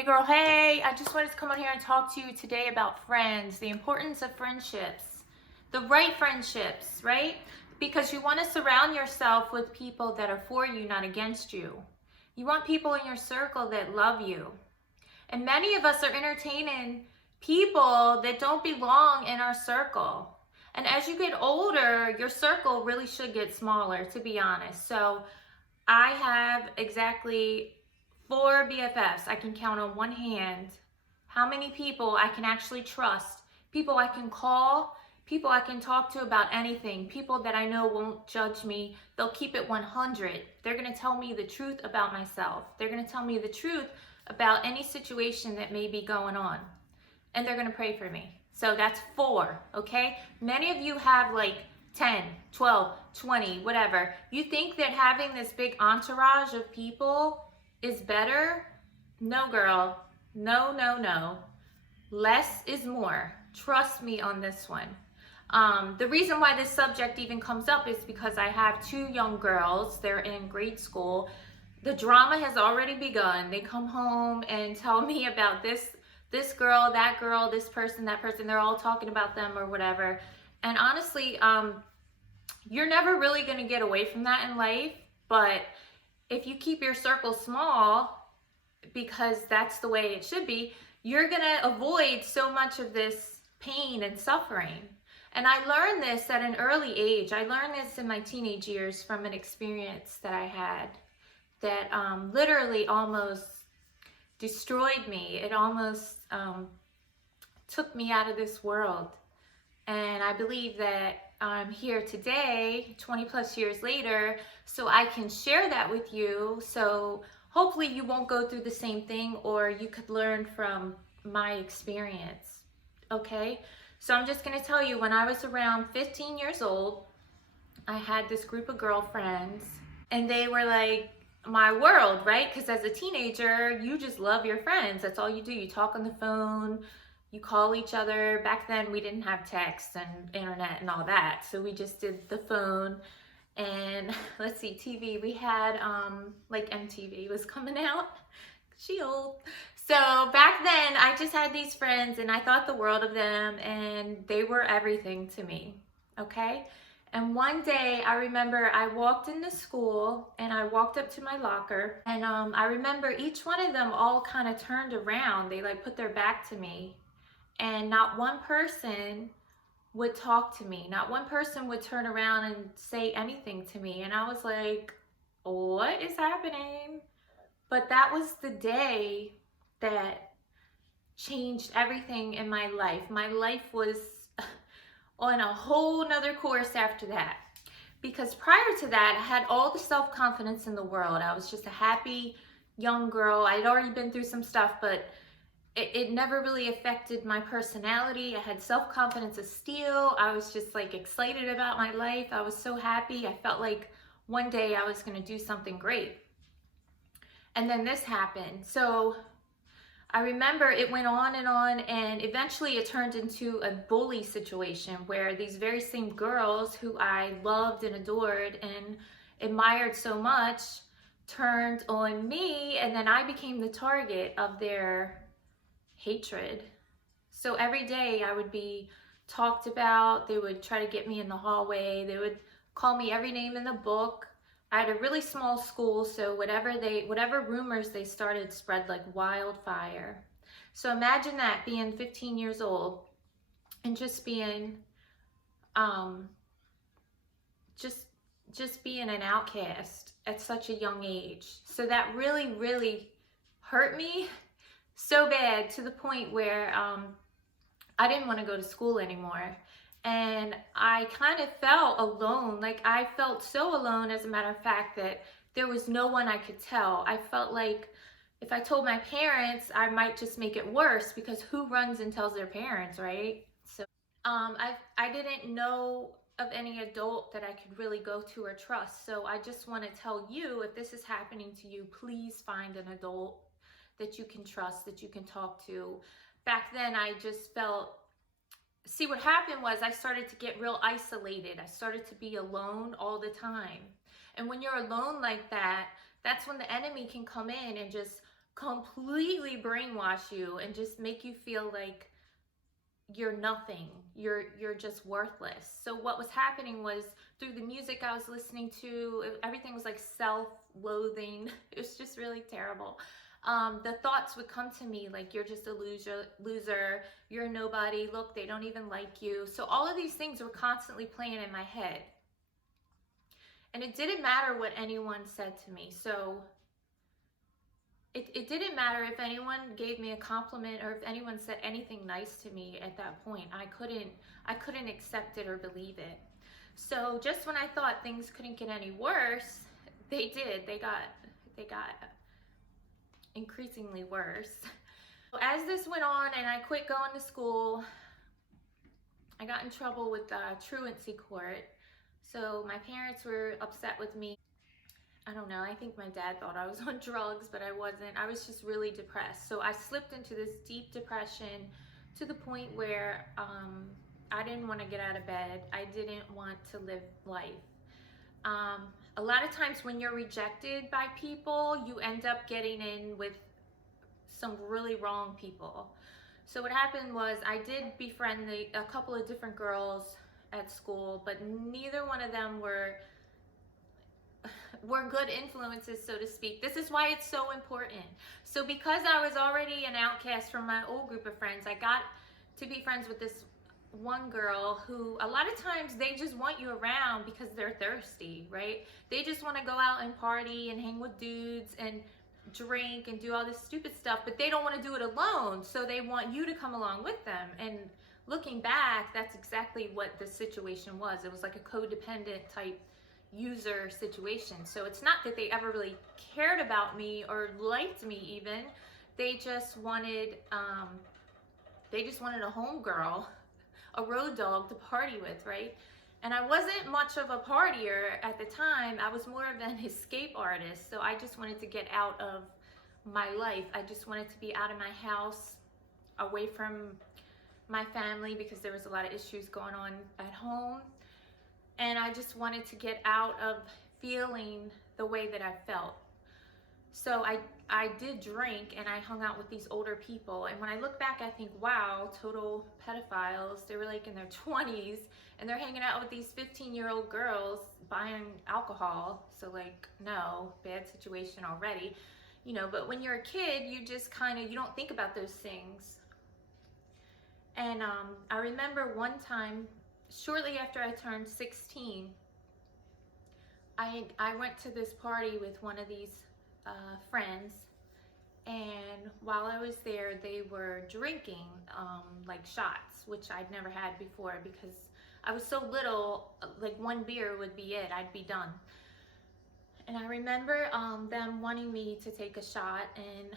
Hey girl, hey! I just wanted to come on here and talk to you today about friends, the importance of friendships, the right friendships, right? Because you want to surround yourself with people that are for you, not against you. You want people in your circle that love you. And many of us are entertaining people that don't belong in our circle. And as you get older, your circle really should get smaller, to be honest. So I have exactly 4 BFFs. I can count on one hand how many people I can actually trust, people I can call, people I can talk to about anything, people that I know won't judge me. They'll keep it 100. They're going to tell me the truth about myself. They're going to tell me the truth about any situation that may be going on. And they're going to pray for me. So that's 4, okay? Many of you have like 10, 12, 20, whatever. You think that having this big entourage of people is better? No, girl. No, no, no. Less is more. Trust me on this one. The reason why this subject even comes up is because I have 2 young girls. They're in grade school. The drama has already begun. They come home and tell me about this girl, that girl, this person, that person. They're all talking about them or whatever. And honestly, you're never really going to get away from that in life. But if you keep your circle small, because that's the way it should be, you're going to avoid so much of this pain and suffering. And I learned this at an early age. I learned this in my teenage years from an experience that I had that literally almost destroyed me. It almost took me out of this world. And I believe that I'm here today, 20 plus years later, so I can share that with you. So hopefully you won't go through the same thing, or you could learn from my experience. Okay? So I'm just going to tell you, when I was around 15 years old, I had this group of girlfriends, and they were like my world, right? Because as a teenager, you just love your friends. That's all you do. You talk on the phone, you call each other. Back then, we didn't have text and internet and all that, so we just did the phone. And let's see, TV. We had like MTV was coming out. She old. So back then, I just had these friends, and I thought the world of them, and they were everything to me. Okay. And one day I remember I walked into school and I walked up to my locker, and I remember each one of them all kind of turned around. They like put their back to me, and not one person would talk to me. Not one person would turn around and say anything to me. And I was like, what is happening? But that was the day that changed everything in my life. My life was on a whole nother course after that. Because prior to that, I had all the self-confidence in the world. I was just a happy young girl. I'd already been through some stuff, but it never really affected my personality. I had self-confidence of steel. I was just like excited about my life. I was so happy. I felt like one day I was going to do something great. And then this happened. So I remember it went on, and eventually it turned into a bully situation where these very same girls who I loved and adored and admired so much turned on me, and then I became the target of their hatred. So every day I would be talked about. They would try to get me in the hallway. They would call me every name in the book. I had a really small school, so whatever rumors they started spread like wildfire. So imagine that, being 15 years old and just being just being an outcast at such a young age. So that really, really hurt me so bad, to the point where I didn't want to go to school anymore. And I kind of felt alone. Like, I felt so alone, as a matter of fact, that there was no one I could tell. I felt like if I told my parents, I might just make it worse, because who runs and tells their parents, right? So I didn't know of any adult that I could really go to or trust. So I just want to tell you, if this is happening to you, please find an adult that you can trust, that you can talk to. Back then, I just felt, see, what happened was I started to get real isolated. I started to be alone all the time. And when you're alone like that, that's when the enemy can come in and just completely brainwash you and just make you feel like you're nothing, you're just worthless. So what was happening was, through the music I was listening to, everything was like self-loathing. It was just really terrible. The thoughts would come to me like, you're just a loser, you're a nobody, look, they don't even like you. So all of these things were constantly playing in my head, and it didn't matter what anyone said to me. So it didn't matter if anyone gave me a compliment or if anyone said anything nice to me at that point. I couldn't accept it or believe it. So just when I thought things couldn't get any worse, they did. They got increasingly worse. As this went on and I quit going to school, I got in trouble with truancy court. So my parents were upset with me. I don't know, I think my dad thought I was on drugs, but I wasn't. I was just really depressed. So I slipped into this deep depression to the point where I didn't want to get out of bed. I didn't want to live life. A lot of times when you're rejected by people, you end up getting in with some really wrong people. So what happened was, I did befriend a couple of different girls at school, but neither one of them were good influences, so to speak. This is why it's so important. So because I was already an outcast from my old group of friends, I got to be friends with this one girl who, a lot of times, they just want you around because they're thirsty, right? They just want to go out and party and hang with dudes and drink and do all this stupid stuff, but they don't want to do it alone, so they want you to come along with them. And looking back, that's exactly what the situation was. It was like a codependent type user situation. So it's not that they ever really cared about me or liked me even. They just wanted a homegirl, a road dog to party with, right? And I wasn't much of a partier at the time. I was more of an escape artist. So I just wanted to get out of my life. I just wanted to be out of my house, away from my family, because there was a lot of issues going on at home. And I just wanted to get out of feeling the way that I felt. So I did drink and I hung out with these older people. And when I look back, I think, wow, total pedophiles. They were like in their 20s and they're hanging out with these 15-year-old girls buying alcohol. So like, no, bad situation already. You know, but when you're a kid, you just you don't think about those things. And I remember one time, shortly after I turned 16, I went to this party with one of these friends, and while I was there, they were drinking like shots, which I'd never had before because I was so little. Like one beer would be it, I'd be done. And I remember them wanting me to take a shot, and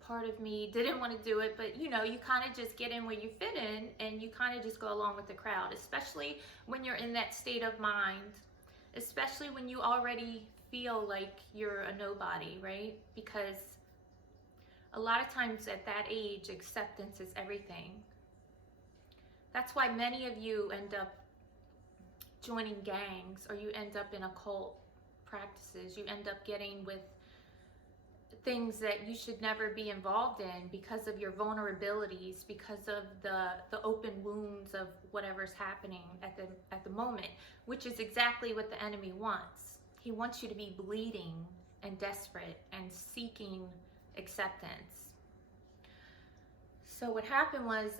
part of me didn't want to do it, but you know, you kind of just get in where you fit in and you kind of just go along with the crowd, especially when you're in that state of mind, especially when you already feel like you're a nobody, right? Because a lot of times at that age, acceptance is everything. That's why many of you end up joining gangs, or you end up in occult practices. You end up getting with things that you should never be involved in because of your vulnerabilities, because of the open wounds of whatever's happening at the moment, which is exactly what the enemy wants. He wants you to be bleeding and desperate and seeking acceptance. So what happened was,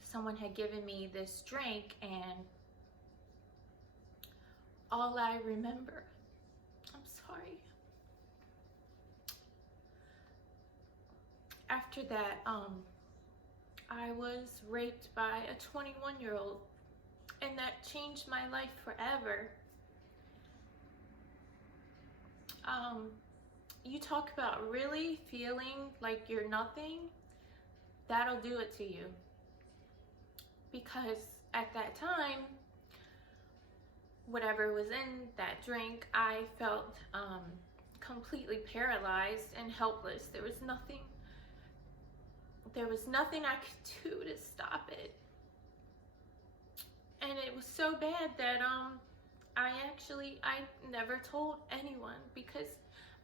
someone had given me this drink, and all I remember, I'm sorry, after that, I was raped by a 21-year-old, and that changed my life forever. You talk about really feeling like you're nothing, that'll do it to you. Because at that time, whatever was in that drink, I felt completely paralyzed and helpless. There was nothing I could do to stop it. And it was so bad that I never told anyone, because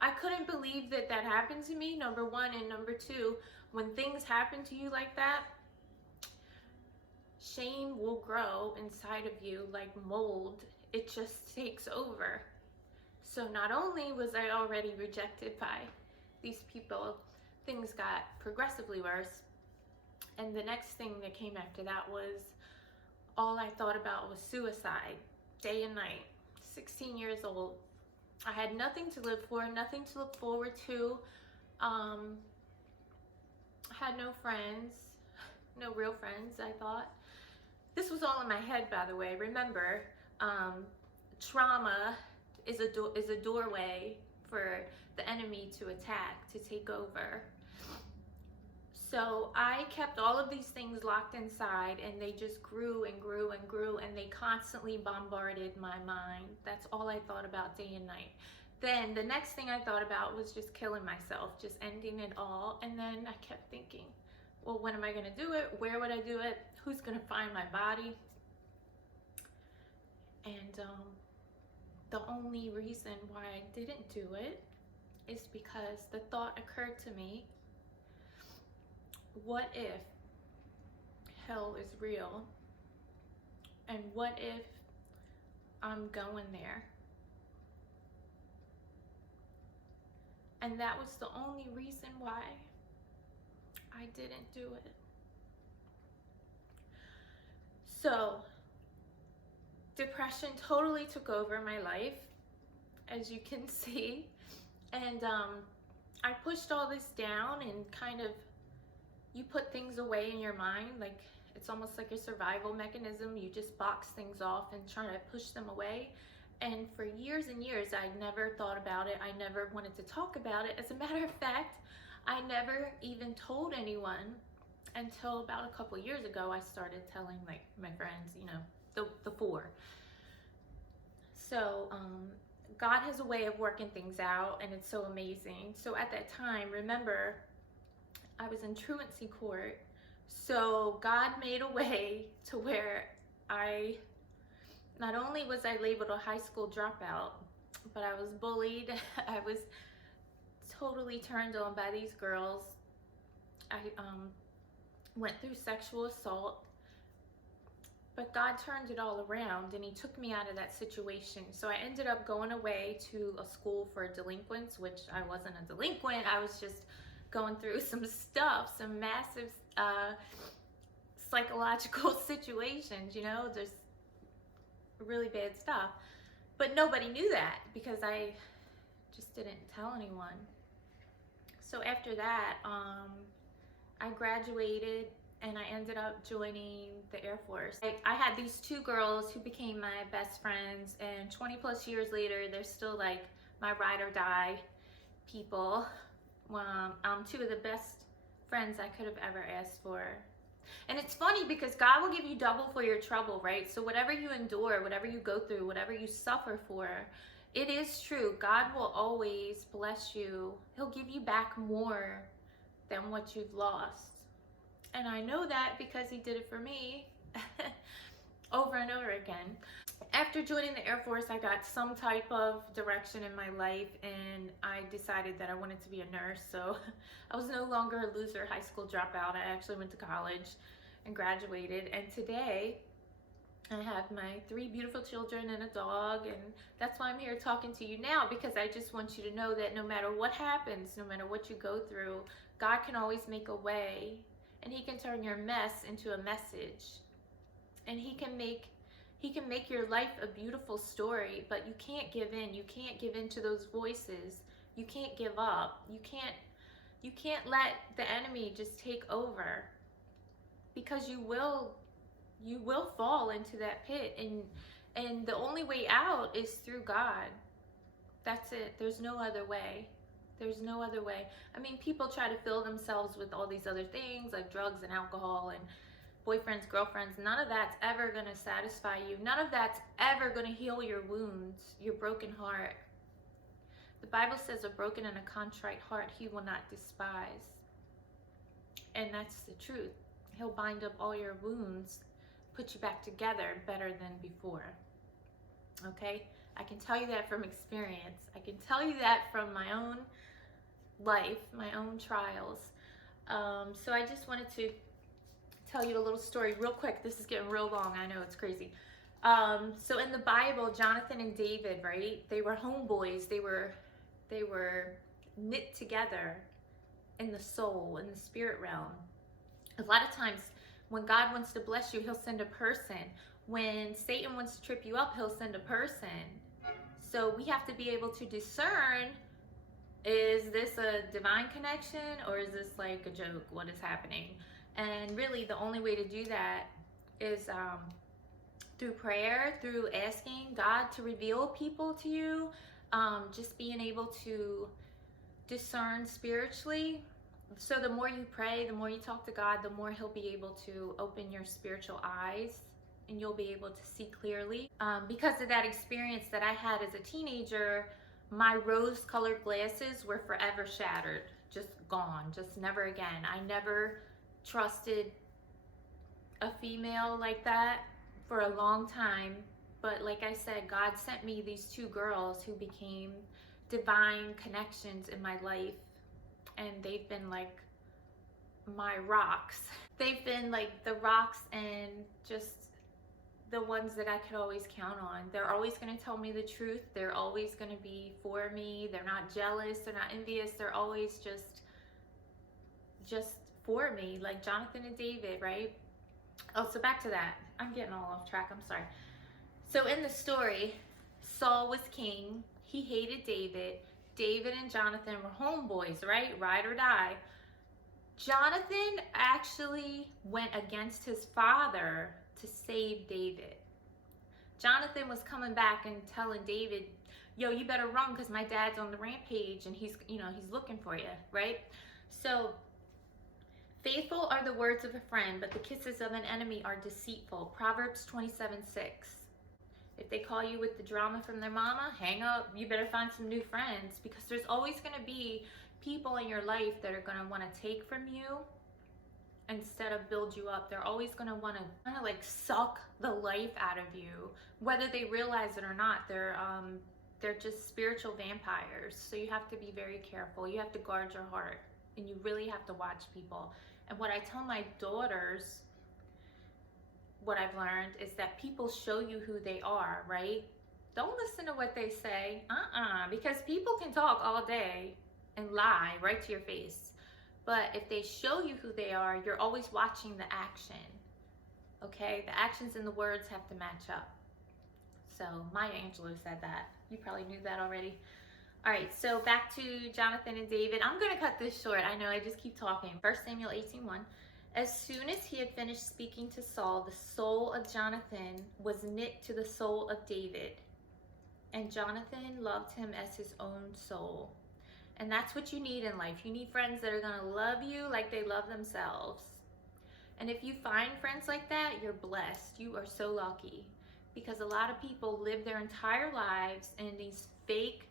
I couldn't believe that that happened to me, number one. And number two, when things happen to you like that, shame will grow inside of you like mold. It just takes over. So not only was I already rejected by these people, things got progressively worse. And the next thing that came after that was all I thought about was suicide, day and night. 16 years old. I had nothing to live for, nothing to look forward to. I had no friends, no real friends, I thought. This was all in my head, by the way. Remember, trauma is a doorway for the enemy to attack, to take over. So I kept all of these things locked inside, and they just grew and grew and grew, and they constantly bombarded my mind. That's all I thought about day and night. Then the next thing I thought about was just killing myself, just ending it all. And then I kept thinking, well, when am I gonna do it? Where would I do it? Who's gonna find my body? And the only reason why I didn't do it is because the thought occurred to me, what if hell is real? And what if I'm going there? And that was the only reason why I didn't do it. So depression totally took over my life, as you can see. And I pushed all this down, and kind of, you put things away in your mind, like it's almost like a survival mechanism. You just box things off and try to push them away. And for years and years, I never thought about it. I never wanted to talk about it. As a matter of fact, I never even told anyone until about a couple years ago. I started telling like my friends, you know, the four. So God has a way of working things out, and it's so amazing. So at that time, remember, I was in truancy court. So God made a way to where not only was I labeled a high school dropout, but I was bullied. I was totally turned on by these girls. I went through sexual assault, but God turned it all around, and he took me out of that situation. So I ended up going away to a school for delinquents, which I wasn't a delinquent. I was just going through some stuff, some massive psychological situations, you know, just really bad stuff. But nobody knew that because I just didn't tell anyone. So after that, I graduated, and I ended up joining the Air Force. I had these two girls who became my best friends, and 20 plus years later, they're still like my ride or die people. Two of the best friends I could have ever asked for. And it's funny because God will give you double for your trouble, right? So whatever you endure, whatever you go through, whatever you suffer for, it is true. God will always bless you. He'll give you back more than what you've lost. And I know that because he did it for me over and over again. After joining the Air Force, I got some type of direction in my life, and I decided that I wanted to be a nurse. So I was no longer a loser high school dropout. I actually went to college and graduated. And today I have my 3 beautiful children and a dog. And that's why I'm here talking to you now, because I just want you to know that no matter what happens, no matter what you go through, God can always make a way, and he can turn your mess into a message. And he can make your life a beautiful story. But you can't give in. You can't give in to those voices. You can't give up. You can't let the enemy just take over, because you will fall into that pit, and the only way out is through God. That's it. There's no other way. There's no other way. I mean, people try to fill themselves with all these other things like drugs and alcohol and boyfriends, girlfriends. None of that's ever going to satisfy you. None of that's ever going to heal your wounds, your broken heart. The Bible says a broken and a contrite heart he will not despise. And that's the truth. He'll bind up all your wounds, put you back together better than before. Okay? I can tell you that from experience. I can tell you that from my own life, my own trials. So I just wanted to tell you a little story real quick. This is getting real long. I know, it's crazy. So in the Bible, Jonathan and David, right? They were homeboys. They were knit together in the soul, in the spirit realm. A lot of times when God wants to bless you, he'll send a person. When Satan wants to trip you up, he'll send a person. So we have to be able to discern, is this a divine connection or is this like a joke? What is happening? And really the only way to do that is through prayer, through asking God to reveal people to you, just being able to discern spiritually. So the more you pray, the more you talk to God, the more he'll be able to open your spiritual eyes and you'll be able to see clearly. Because of that experience that I had as a teenager, my rose-colored glasses were forever shattered, just gone, just never again. I never trusted a female like that for a long time. But like I said, God sent me these two girls who became divine connections in my life. And they've been like my rocks. They've been like the rocks and just the ones that I could always count on. They're always going to tell me the truth. They're always going to be for me. They're not jealous. They're not envious. They're always just for me, like Jonathan and David, right? Oh, so back to that. I'm getting all off track. I'm sorry. So in the story, Saul was king. He hated David. David and Jonathan were homeboys, right? Ride or die. Jonathan actually went against his father to save David. Jonathan was coming back and telling David, yo, you better run because my dad's on the rampage and he's looking for you, right? So faithful are the words of a friend, but the kisses of an enemy are deceitful. Proverbs 27:6. If they call you with the drama from their mama, hang up. You better find some new friends, because there's always going to be people in your life that are going to want to take from you instead of build you up. They're always going to want to kind of like suck the life out of you, whether they realize it or not. They're just spiritual vampires. So you have to be very careful. You have to guard your heart, and you really have to watch people. And what I tell my daughters, what I've learned, is that people show you who they are, right? Don't listen to what they say, because people can talk all day and lie right to your face. But if they show you who they are, you're always watching the action, okay? The actions and the words have to match up. So Maya Angelou said that. You probably knew that already. All right, so back to Jonathan and David. I'm gonna cut this short. I know I just keep talking. 1 Samuel 18:1. As soon as he had finished speaking to Saul, the soul of Jonathan was knit to the soul of David, and Jonathan loved him as his own soul. And that's what you need in life. You need friends that are going to love you like they love themselves. And if you find friends like that, you're blessed. You are so lucky, because a lot of people live their entire lives in these fake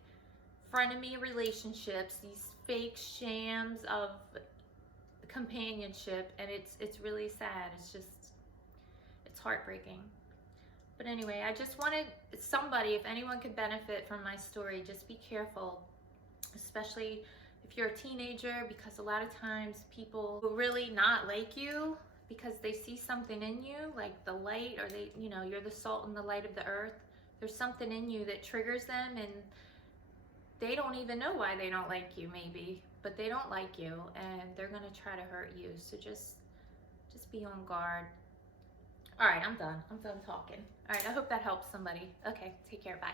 frenemy relationships, these fake shams of companionship, and it's really sad. It's heartbreaking. But anyway, I just wanted somebody, if anyone could benefit from my story, just be careful, especially if you're a teenager, because a lot of times people will really not like you because they see something in you, like the light, or they, you're the salt and the light of the earth. There's something in you that triggers them, and they don't even know why they don't like you, maybe, but they don't like you, and they're gonna try to hurt you. So just be on guard. All right, I'm done talking. All right, I hope that helps somebody. Okay, take care, bye.